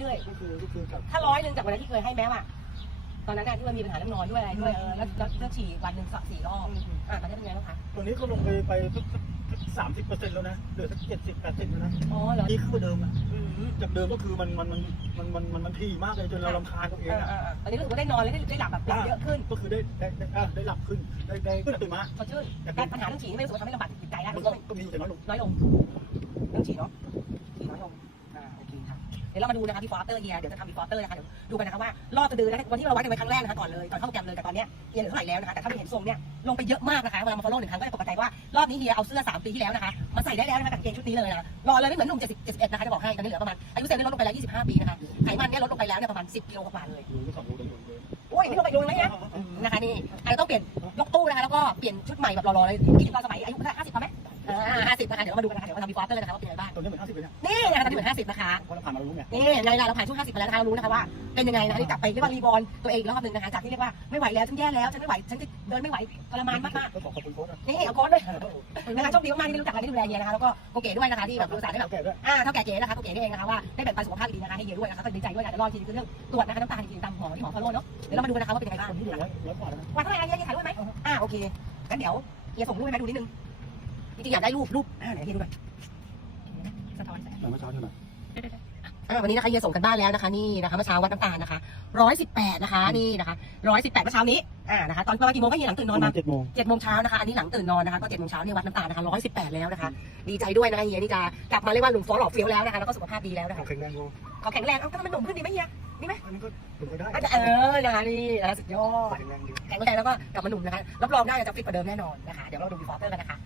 เรื่อยก็คือก็คือกับๆ ถ้าร้อยหนึ่งจากวันนั้นที่เคยให้แม่อะตอนนั้นอะที่มันมีปัญหาเรื่องนอนด้วยอะไรด้วยเออแล้วแล้วแล้วฉี่วันหนึ่งสักสี่รอบอะตอนนี้เป็นไงบ้างคะตัวนี้ก็ลงไปไปสักสามสิบเปอร์เซ็นต์แล้วนะ เหลือสักเจ็ดสิบแปดสิบแล้วนะอ๋อเหรอนี่คือเดิมอะอืมจากเดิมก็คือมันมันมันมันมันมันมันทีมากเลยจนเราลำคาญตัวเองอ่าอะอ่าอ่าตอนนี้รู้สึกว่าได้นอนแล้วได้ได้หลับแบบหลับเยอะขึ้นก็คือได้ได้ได้อะได้หลับขึ้น ได้ได้ขึ้นตื่นมาสดชื่นแต่ปัญหาเรื่องฉี่นี่ไม่รู้สึกว่าทำให้ลำบากจิตใจแล้วมันก็ก็ก็มีอยู่แต่น้อยลงน้อยลงเรื่องฉี่เนาะฉี่น้อยลง ดี๋ยวเรามาดูนะคะ before after เฮียเดี๋ยวจะทำ before after นะคะเดี๋ยวดูกันนะคะว่ารอบกระดือนะวันที่เราวัดกันไปครั้งแรกนะคะก่อนเลยก่อนเข้าโปรแกรมเลยกับตอนเนี้ยเฮียเหลือเท่าไหร่แล้วนะคะแต่ถ้าไม่เห็นทรงเนี่ยลงไปเยอะมากนะคะเวลามา follow หนึ่งครั้งก็จะตกใจว่ารอบนี้เฮียเอาเสื้อสามปีที่แล้วนะคะมาใส่ได้แล้วนะคะกับกางเกงชุดนี้เลยนะรอเลยไม่เหมือนหนุ่ม70 71นะคะจะบอกให้ตอนนี้เหลือประมาณอายุเซลล์เนี่ยลดลงไปแล้ว25 ปีนะคะไขมันเนี่ยลดลงไปแล้วเนี่ยประมาณ 10กิโลกว่าเลยรู้ก็สองรู้เลยเลยโอ้ยนี่ลงไปดูเลยนะนะคะนี่อาจจะต้องเปลี่ยนยกตู้นะคะแล้วก็เปลี่ยนชุดใหม่แบบรอๆเลยคิดถึงตอนสมัยอายุ 50พอไหมอ่า50นะคะเดี๋ยวเรามาดูกันนะคะเดี๋ยวมาทำ before after เลยนะคะว่าเป็นยังไงบ้างตัวนี้เหมือนห้าสิบเลยเนี่ยนี่นะคะตอนนี้เหมือน50นะคะเพราะเราผ่านมารู้ไงนี่ไงล่ะเราผ่านช่วง50ไปแล้วนะคะเรารู้นะคะว่าเป็นยังไงนะคะที่กลับไปเรียกว่ารีบอลตัวเองอีกรอบหนึ่งนะคะจากที่เรียกว่าไม่ไหวแล้วฉันแย่แล้วฉันไม่ไหวฉันจะเดินไม่ไหวทรมานมากก็ขอขอบคุณโค้ชนะๆนี่เอาโค้ดด้วยนะคะโชคดีมากๆที่ได้รู้จักกันที่ดูแลเฮียนะคะแล้วก็โกเก๋ด้วยนะคะที่แบบรู้จักได้แบบแก่ด้วยอ่าเท่าแก่เก๋นะคะโกเก๋นี่เองนะคะว่าได้แบ่งปันสุขภาพดีๆนะคะให้เฮียด้วยนะคะก็ดีใจด้วยนะแต่รอทีนึงคือเรื่องตรวจนะคะน้ำตาลจริงๆตามหมอที่หมอฟอลโล่เนาะเดี๋ยวเรามาดูกันนะคะว่าเป็นยังไงบ้างคนที่เหลือร้อยร้อยกว่าแล้วนะวันเท่าไหร่นะเฮียเฮียถ่ายรูปไหมอ่าโอเคงั้นเดี๋ยวเฮียส่งรูปให้แม่ดูนิดนึง จริงๆอยากได้รูปรูปอ่าเดี๋ยวเฮียดูก่อนสะท้อนแสงเมื่อเช้าใช่ไหมอ่าวันนี้นะคะเฮียส่งกันบ้านแล้วนะคะนี่นะคะเมื่อเช้าวัดน้ำตาลนะคะร้อยสิบแปดนะคะนี่นะคะร้อยสิบแปดเมื่อเช้านี้อ่านะคะตอนประมาณกี่โมงก็เฮียหลังตื่นนอนมาเจ็ดโมงเจ็ดโมงเช้านะคะอันนี้หลังตื่นนอนนะคะก็เจ็ดโมงเช้าเนี่ยวัดน้ำตาลนะคะร้อยสิบแปดแล้วนะคะดีใจด้วยนะคะเฮียนี่จะกลับมาเรียกว่าหนุ่มฟอหล่อเฟี้ยวแล้วนะคะแล้วก็สุขภาพดีแล้วนะคะแข็งแรงโลเขาแข็งแรงเอ้าก็มันหนุ่มขึ้นดีไหมเฮียอันนี้ก็ถึงไปได้อาจจะเออนะคะนี่นะคะสุดยอดแข็งแรงดีแข็งแรงแล้วก็กลับมาหนุ่มนะคะรับรองได้จะฟิตกว่าเดิมแน่นอนนะคะเดี๋ยวเราดูบีฟอร์เตอร์กันนะคะ